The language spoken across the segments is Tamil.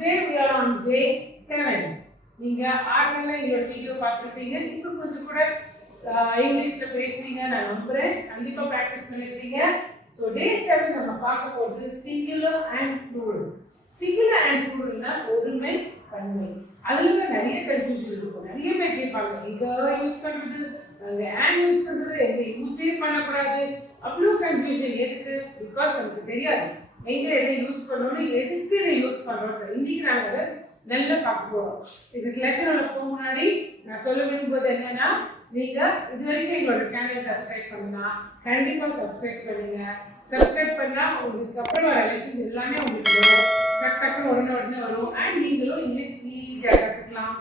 today we are on day 7. நீங்க ஆர்டர்ல இந்த வீடியோ பார்த்துட்டீங்க. இன்னும் கொஞ்சம் கூட இங்கிலீஷ்ல பேசுவீங்க நான் நம்புறேன். கண்டிப்பா பிராக்டீஸ் பண்ணிருப்பீங்க. So day 7 நம்ம பார்க்க போறது singular and plural. Singular and pluralனா ஒருமை பன்மை. அதுல நிறைய கன்ஃபியூஷன் இருக்கும். நிறைய பேர் கேட்பாங்க எங்க யூஸ் பண்றது, அங்க and யூஸ் பண்றது, எங்க யூஸே பண்ணக்கூடாது. அவ்வளோ கன்ஃபியூஷன் எதுக்கு? பிகாஸ் நமக்கு தெரியாது எங்க எதை யூஸ் பண்ணணும், எதுக்கு இதை யூஸ் பண்றோம். இன்னைக்கு நாங்க அதை நல்லா பார்க்க போறோம். இதுக்கு லெசனோட போக முன்னாடி நான் சொல்ல விரும்புவது என்னன்னா, நீங்க இது வரைக்கும் எங்களோட சேனலை சப்ஸ்கிரைப் பண்ணா கண்டிப்பா சப்ஸ்கிரைப் பண்ணுங்க. சப்ஸ்கிரைப் பண்ணா உங்களுக்கு அப்புறம் வர லெசன்ஸ் எல்லாமே உங்களுக்கு வரும். டக்குன்னு உடனே வரும். அண்ட் நீங்களும் இங்கிலீஷ் ஈஸியா கற்றுக்கலாம்,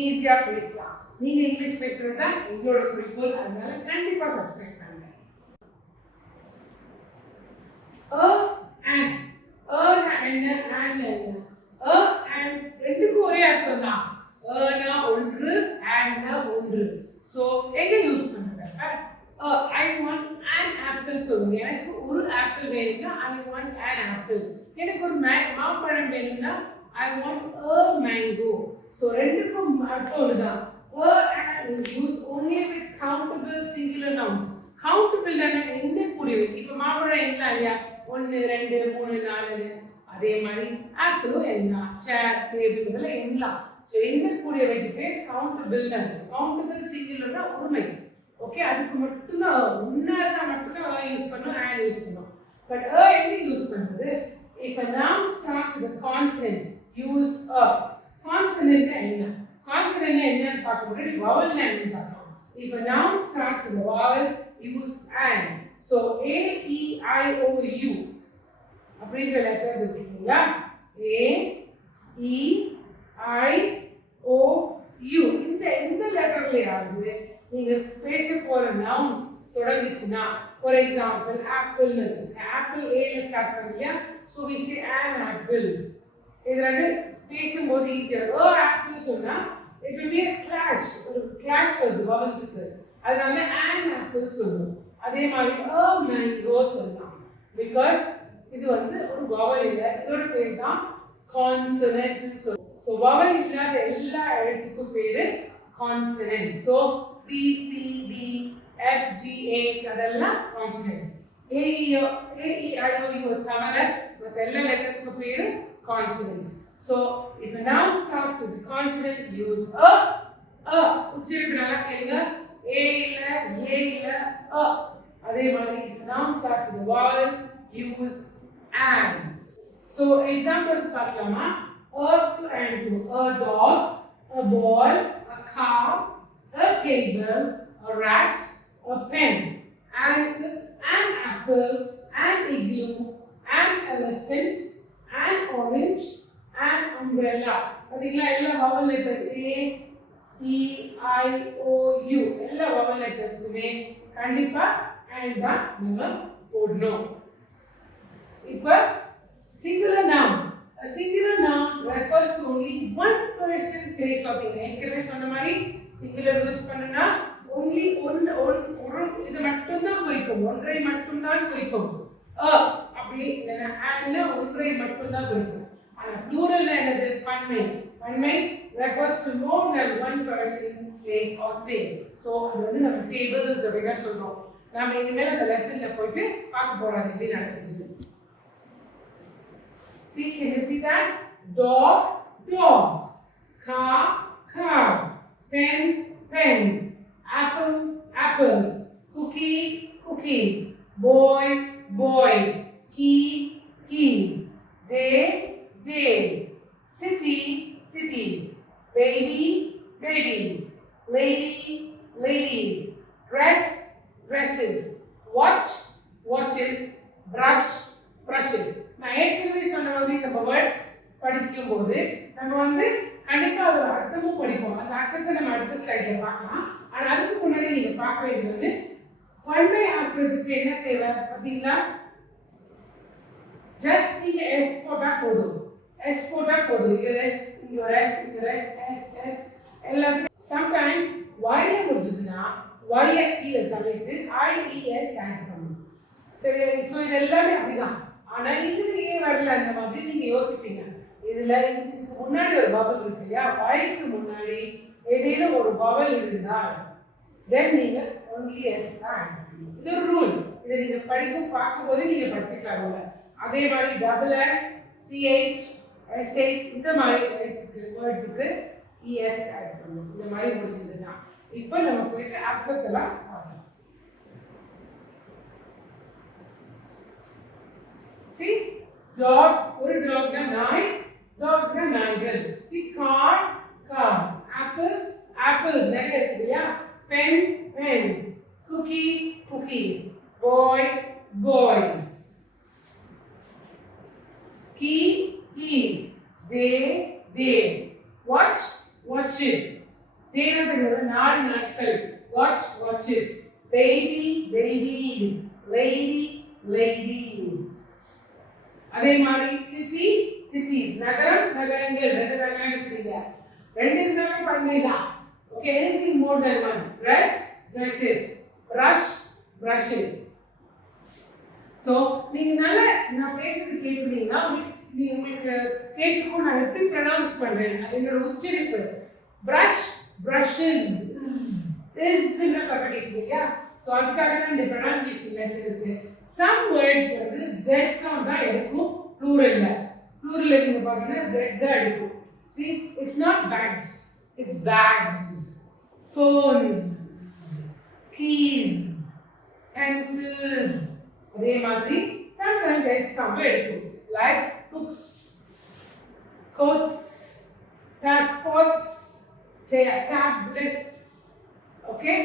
ஈஸியா பேசலாம். நீங்க இங்கிலீஷ் பேசுறது தான் எங்களோட குறிக்கோள். அதனால கண்டிப்பா சப்ஸ்கிரைப் பண்ணுங்க. ரெண்டுக்கும் ஒரே அர்த்தம் தான். ஒன்று ஒன்று. ஸோ எங்க யூஸ் பண்றாங்க? ஐ வாண்ட் an apple சொல்லுங்க. எனக்கு ஒரு ஆப்பிள் வேணும்னா ஐ வாண்ட் an apple. எனக்கு ஒரு மாம்பழம் வேணும்னா I want a mango. So ரெண்டுக்கும் அர்த்தம் ஒண்ணுதான். and is used only with countable singular nouns. countable னா எண்ணக்கூடியவை. இப்போ மாம்பழம் என்ன இல்லையா, 1 2 3 4. அதே மாதிரி ஆப்பிளும் எண்ணலாம், சேர் டேபிள் இதெல்லாம் எண்ணலாம். ஸோ எண்ணக்கூடியவைக்கு பேர் கவுண்டபிள். கவுண்டபிள் சிங்குலர்னா ஒருமை. ஓகே, அதுக்கு மட்டும்தான் முன்னாடி மட்டும்தான் யூஸ் பண்ணோம், and யூஸ் பண்ணோம். பட் எங்க யூஸ் பண்றது? if a noun starts with a consonant use a. consonant என்ன? consonant என்னன்னு பார்க்க முன்னாடி vowel என்னன்னு பார்க்கலாம். if a noun starts with a vowel use an. so a e i o u அப்படிங்கிற லெட்டர்ஸ் இருக்குங்களா? a e i o u. இந்த லெட்டர்லயாவது நீங்க பேச போற நவுன் தொடங்குச்சுன்னா, ஃபார் எக்ஸாம்பிள் ஆப்பிள்னு வச்சுக்கோங்க. ஆப்பிள் ஏல ஸ்டார்ட் பண்ணலையா? So we say an apple. இது ரெண்டு பேசும்போது ஈஸியாக ஆப்பிள் சொன்னா it will be a clash. ஒரு கிளாஷ் வருது வவல்ஸுக்கு. அதனால an apple சொல்லுவோம். அதே மாதிரி a mango சொல்லலாம். பிகாஸ் இது வந்து ஒரு வவல் இல்லை, இதோட பேர் தான் கான்சனன்ட் சொல்லுவோம். ஸோ வவல் இல்லாத எல்லா எழுத்துக்கும் பேரு consonant. So P, C, D, F, G, H அதெல்லாம் consonants. A, E, I, O, U தவிர மற்ற எல்லா லெட்டர்ஸ்க்கும் பேரு consonants. So if a noun starts with a consonant use a. உச்சரிப்பு நல்லா கேளுங்க. A இல்ல, A இல்ல, a. அதே மாதிரி if a noun starts with a vowel use an. So examples பார்க்கலாமா? a and to. a dog, a ball, a car, a table, a rat, a pen. and an apple, an igloo, an elephant, an orange, an umbrella. அதுங்களா எல்லா vowel letters a e i o u எல்லா vowel lettersமே கண்டிப்பா and தான் நம்ம போடணும். இப்போ singular noun. A singular noun refers to only one person, place of thing. ஏற்கனவே சொன்ன மாதிரி singular யூஸ் பண்ணனா only ஒரு இது மட்டும் தான் குறிக்கும், ஒன்றை மட்டும் தான் குறிக்கும். அப்படி இல்லனா and ஒன்றை மட்டும் தான் குறிக்கும். ஆனா plural என்னது? பன்மை. பன்மை refers to more than one person, place or thing. So அது வந்து நம்ம tables அப்படினா சொல்றோம். நாம இனிமேல் அந்த லெசன்ல போயிட்டு பார்க்க போறோம் எப்படி நடக்குது. See, can you see that? Dog, dogs. Car, cars. Pen, pens. Apple, apples. Cookie, cookies. Boy, boys. Key, keys. Day, days. City, cities. Baby, babies. Lady, ladies. Dress, dresses. Watch, watches. Brush, brushes. நான் ஏற்கனவே சொன்ன மாதிரி நம்ம வேர்ட்ஸ் படிக்கும் போது நம்ம வந்து கண்டிப்பா அதோட அர்த்தமும் படிப்போம். அந்த அர்த்தத்தை நம்ம அடுத்த ஸ்லைட்ல பார்க்கலாம். ஆனா அதுக்கு முன்னாடி நீங்க பார்க்க வேண்டியது வந்து பன்மை ஆக்குறதுக்கு என்ன தேவை பார்த்தீங்களா? ஜஸ்ட் நீங்க எஸ் போட்டா போதும். எஸ் போட்டா போதும். எஸ் எல்லாமே. சம்டைம்ஸ் ஒய்ல முடிஞ்சதுன்னா ஒய்ய கீழே தள்ளிட்டு ஐஇஎஸ் ஆட் பண்ணணும். சரி, ஸோ இது எல்லாமே அப்படிதான். ஆனா இதுல ஏன் வரல அந்த மாதிரி நீங்க யோசிப்பீங்க. இதுல இதுக்கு முன்னாடி ஒரு பவல் இருக்கு இல்லையா, வாய்க்கு முன்னாடி ஏதேனும் ஒரு பவல் இருந்தால் தென் நீங்க ஒன்லி எஸ் தான். இது ஒரு ரூல். இதை நீங்க படிக்கும் பார்க்கும் போதே நீங்க படிச்சுக்கலாம். அதே மாதிரி டபுள் எஸ், சிஹெச், எஸ்ஹெச் இந்த மாதிரி வேர்ட்ஸுக்கு இஎஸ் ஆட் பண்ணணும். இந்த மாதிரி முடிச்சதுன்னா இப்போ நம்ம போயிட்டு அர்த்தத்தெல்லாம் பார்க்கலாம். See, dog, ஒரு டாக்னா நாய், டாக்ஸ்னா நாய்கள். See, car, cars, apple, apples நிறைய இருக்கு இல்லையா, pen, pens, cookie, cookies, boy, boys, key, keys, day, days, watch, watches, day நாலு நாட்கள், watch, watches, baby, babies, lady, ladies. அதே மாதிரி சிட்டி, சிட்டிஸ், நகரம், நகரங்கள். ரெண்டு நகரம் இருக்குங்க, ரெண்டு இருந்தாலும் பண்ணிடலாம். Okay, anything more then one. Dress, dresses, brush, brushes. So நீங்க நல்லா நான் பேசுறது கேட்குறீங்கன்னா உங்களுக்கு கேட்கும் நான் எப்படி ப்ரொனவுன்ஸ் பண்றேன், என்னோட உச்சரிப்பு. பிரஷ், பிரஷஸ், இஸ் என்ன சொல்றீங்க இல்லையா. ஸோ அதுக்காக தான் இந்த ப்ரொனவுன்சியேஷன் லெசன் இருக்கு. சம் வேர்ட்ஸ் வந்து z சவுண்ட் தான் எடுக்கும் ப்ளூரல்ல. ப்ளூரல்ல நீங்க பாத்தீங்கன்னா z தான் எடுக்கும். See, it's not bags, it's bags, phones, keys, pencils. அதே மாதிரி sometimes s சவுண்ட் எடுக்கும். Like books, coats, passports, tablets. Okay,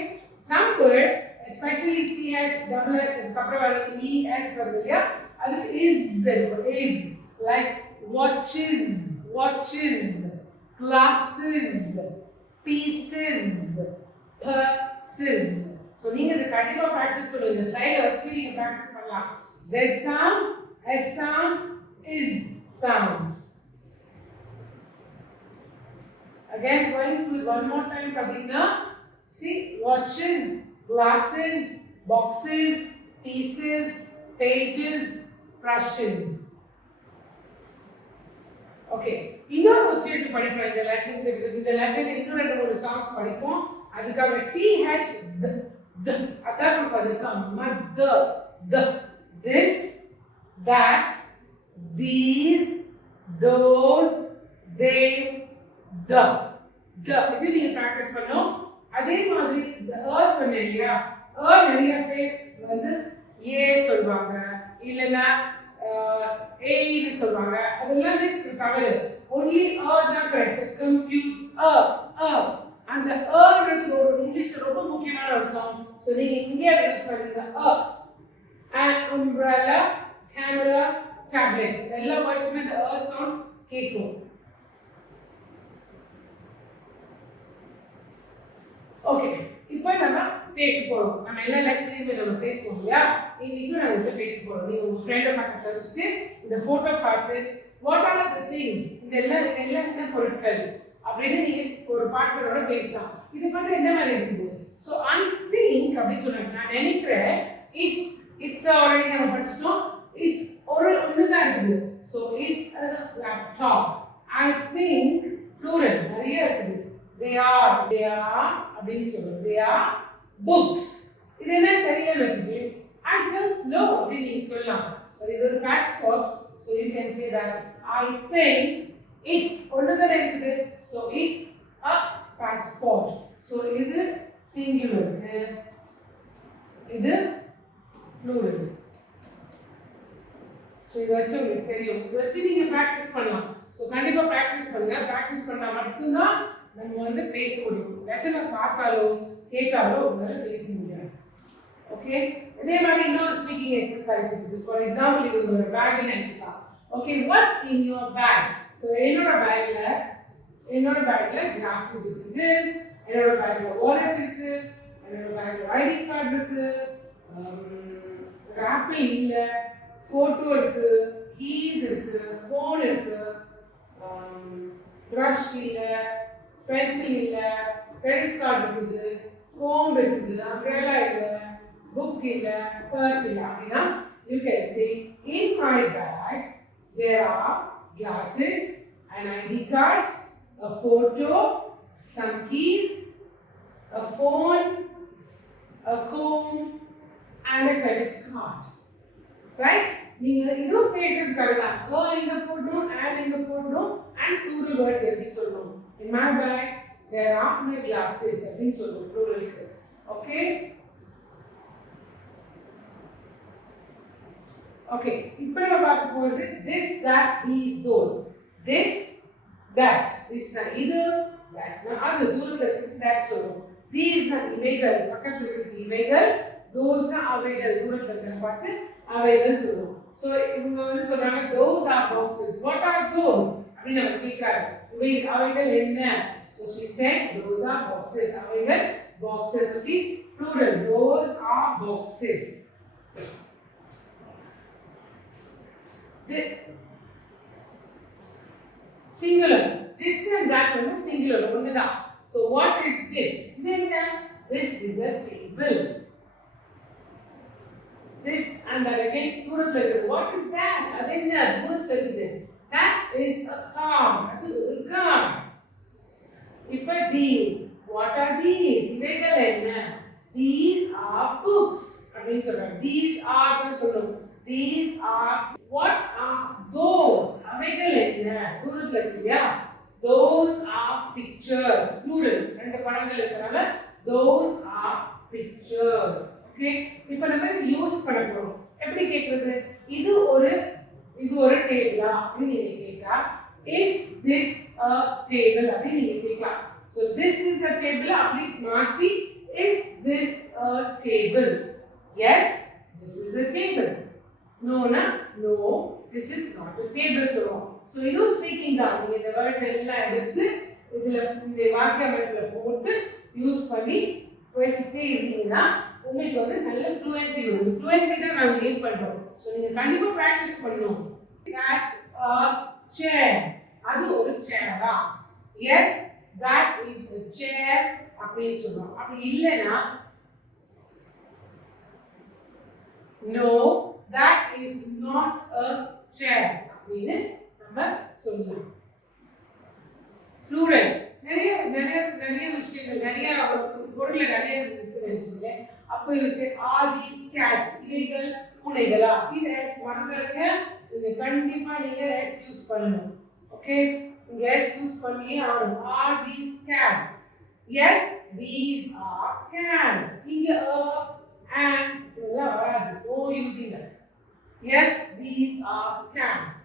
some words especially ch, double s and es varudya, adukku is like watches, watches, glasses, pieces, purses. So neenga idu kandipa practice பண்ணுங்க. ஸ்லைட வச்சு நீங்க practice பண்ணலாம். z sound, s sound, is sound. Again going through one more time padinga. See, watches, glasses, boxes, pieces, pages, brushes. Okay, இன்னொரு உச்சரிப்பு படிப்போம் இந்த லெசன். because இந்த லெசன் இன்னும் ரெண்டு மூணு சாங்ஸ் படிப்போம். அதுக்காக th th அதான் கொடுப்பாரு சவுண்ட். மத் the this that these those they the இது நீங்க பிராக்டிஸ் பண்ணணும். அதே மாதிரி இந்த சொன்னேன் இல்லையா, நிறைய பேர் வந்து ஏ சொல்லுவாங்க, இல்லைன்னா ஏன்னு சொல்லுவாங்க. அதெல்லாமே தவறு. ஒன்லி தான் கரெக்ட். கம்ப்யூட் அந்த ஒரு இங்கிலீஷ்ல ரொம்ப முக்கியமான ஒரு சவுண்ட். ஸோ நீங்க இங்கே யூஸ் பண்ணுங்க. அண்ட் அம்ப்ரெல்லா, கேமரா, டேப்லெட் எல்லா வேர்ட்ஸுமே அந்த சவுண்ட் கேட்கும். ஓகே, இப்போ நம்ம பேச போறோம். நம்ம எல்லா லெசன்லயுமே நம்ம பேசுவோம் இல்லையா, இன்னைக்கு நான் இதை பேச போறோம். நீங்க உங்க ஃப்ரெண்டை பக்கத்துல வச்சுட்டு இந்த போட்டோ பார்த்து வாட் ஆர் தி திங்ஸ், இதெல்லாம் என்ன பொருட்கள் அப்படின்னு நீங்க ஒரு பார்ட்னரோட பேசலாம். இது பண்ற என்ன மாதிரி இருக்குது. ஸோ ஐ திங்க் அப்படின்னு சொன்னாங்க. நான் நினைக்கிறேன். இட்ஸ் ஆல்ரெடி நம்ம படிச்சிட்டோம். இட்ஸ் ஒண்ணுதான் இருக்குது. So it's laptop. I think plural நிறைய இருக்குது. they are அப்படின்னு சொல்றோம். they are books. இது என்ன தெரியல வச்சுட்டு I don't know அப்படின்னு நீங்க சொல்லலாம். இது ஒரு passport. So you can say that I think it's ஒண்ணுதான் இருக்குது. So it's a passport. So இது singular, இது plural. So இது வச்சு உங்களுக்கு தெரியும். இது வச்சு நீங்க பிராக்டிஸ் பண்ணலாம். ஸோ கண்டிப்பா பிராக்டிஸ் பண்ணுங்க. பிராக்டிஸ் பண்ணா மட்டும்தான் நம்ம வந்து பேச முடியும். லெசனை பார்த்தாலோ கேட்டாலோ உங்களால பேச முடியாது. ஓகே, இதே மாதிரி இன்னொரு ஸ்பீக்கிங் எக்ஸசைஸ் இருக்குது. ஃபார் எக்ஸாம்பிள் இது ஒரு பேக்னு நினைச்சுக்கலாம். Okay, what's in your bag. So என்னோட பேக்ல கிளாஸஸ் இருக்குது, என்னோட பேக்ல வாலெட் இருக்கு, என்னோட பேக்ல ஐடி கார்டு இருக்கு, ஆப்பிள் இல்ல, போட்டோ இருக்கு, கீஸ் இருக்கு, ஃபோன் இருக்கு, பிரஷ் இல்ல, பென்சில் இல்ல, கிரெடிட் கார்டு இருக்குது, கோம்பு இருக்குது, அம்ப்ரெல்லா இல்ல, புக் இல்ல, பர்ஸ் இல்ல. அப்படின்னா you can say in my bag there are glasses, an ID card, a photo, some keys, a phone, a comb, and a credit card. Right? நீங்க இதுவும் பேசிட்டு கரெக்டா இங்க போடணும் and இங்க போடணும் and plural words எப்படி சொல்லணும். In my bag there are my glasses அப்படின்னு சொல்லணும் pluralக்கு. Okay? Okay, இப்போ நம்ம பார்க்க போறது this, that, these, those. This, that. This na இது, that na அது தூரத்துல இருக்கு that சொல்லணும். These na இவைகள் பக்கத்துல இருக்கு இவைகள், those na அவைகள் தூரத்துல இருக்க பார்த்து அவைகள் சொல்லணும். So இவங்க வந்து சொல்றாங்க those are boxes. What are those? அப்படி நம்ம கேக்குறாங்க. அவைகள் என்ன? So she said those are boxes. அவைகள் boxes. So see plural. Those are boxes. The singular. This and that one is singular. ஒண்ணுதா. So what is this? இது என்ன? This is a table. This and that again தூரத்துல இருக்குது. What is that? அது என்ன? தூரத்துல இருக்குது. That is a car. அது ஒரு car. இப்ப these. What are these? இவைகள் என்ன? These are books. அப்படின்னு சொல்றாங்க. These are சொல்லணும். These are. What are those? அவைகள் என்ன? தூரத்துல இருக்குயா? Those are pictures. Plural. ரெண்டு படங்கள் இருக்கறனால those are pictures. Okay? இப்போ நம்ம யூஸ் பண்ண போறோம். எப்படி கேக்குறது? இது ஒரு டேபிளா அப்படி நீங்க கேட்டா is this a table அப்படி நீங்க கேட்கலாம். So this is a table அப்படி மாத்தி is this a table? Yes, this is a table. No na no, this is not a table சொல்றோம். So இது ஸ்பீக்கிங் தான். நீங்க இந்த வேர்ட்ஸ் எல்லாம் எடுத்து இதுல இந்த வாக்கிய அமைப்புல போட்டு யூஸ் பண்ணி பேசிட்டே இருந்தீங்கன்னா உங்களுக்கு வந்து நல்ல fluency வரும். fluency தான் நாம ஏம் பண்றோம். சோ நீங்க கண்டிப்பா பிராக்டீஸ் பண்ணனும். That a chair. அது ஒரு சேரா? Yes, that is a chair அப்படி சொல்றோம். அப்படி இல்லனா no, that is not a chair அப்படினு நம்ம சொல்லலாம். plural நிறைய விஷயங்கள் நிறைய பொருள்ல நிறைய இருக்குதுன்னு அப்போ you say are these cats? இவைகள் பூனைகளா? see the s வரங்க நீங்க கண்டிப்பா நீங்க s யூஸ் பண்ணணும். ஓகே, நீங்க s யூஸ் பண்ணியே ஆகணும். are these cats? yes, these are cats. இங்க and இதெல்லாம் வராது. no using that. yes, these are cats.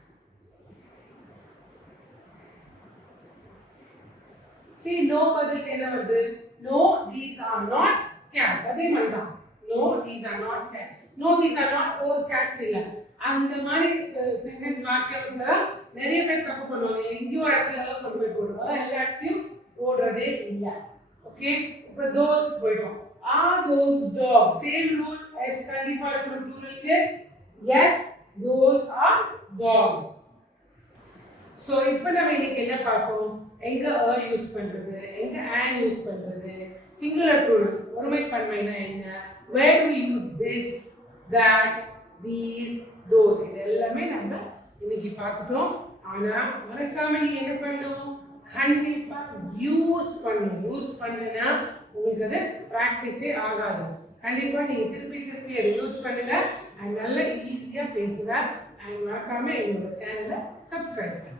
see no பதில் என்ன வருது? no, these are not cats. அதே மாதிரி தான். no, these are not cats. no, these are not all cats இல்ல. அந்த மாதிரி சென்டென்ஸ் வாக்கியத்துல நிறைய பேர் தப்பு பண்ணுவாங்க. எங்கேயோ இடத்துல கொண்டு போய் போடுவாங்க. எல்லா இடத்துலயும் போடுறதே இல்ல. ஓகே, இப்போ those போய்டும். are those dogs? same rule as கண்டிப்பா இருக்கிற pluralக்கு. yes, those are dogs. So இப்போ நம்ம இன்னைக்கு என்ன பார்த்தோம்? எங்க யூஸ் பண்றது, எங்க and யூஸ் பண்றது, சிங்குலர் plural ஒருமைப்பன்மைனா என்ன, where do we use this, that, these, those, இது எல்லாமே நம்ம இன்னைக்கு பார்த்துட்டோம். ஆனா மறக்காம நீங்க என்ன பண்ணணும்? கண்டிப்பா யூஸ் பண்ணணும். யூஸ் பண்ணனா உங்களுக்கு அது பிராக்டிஸே ஆகாது. கண்டிப்பா நீங்க திருப்பி அதை யூஸ் பண்ணுங்க and நல்ல ஈஸியா பேசுங்க. and மறக்காம என்னோட சேனலை சப்ஸ்கிரைப் பண்ணுங்க.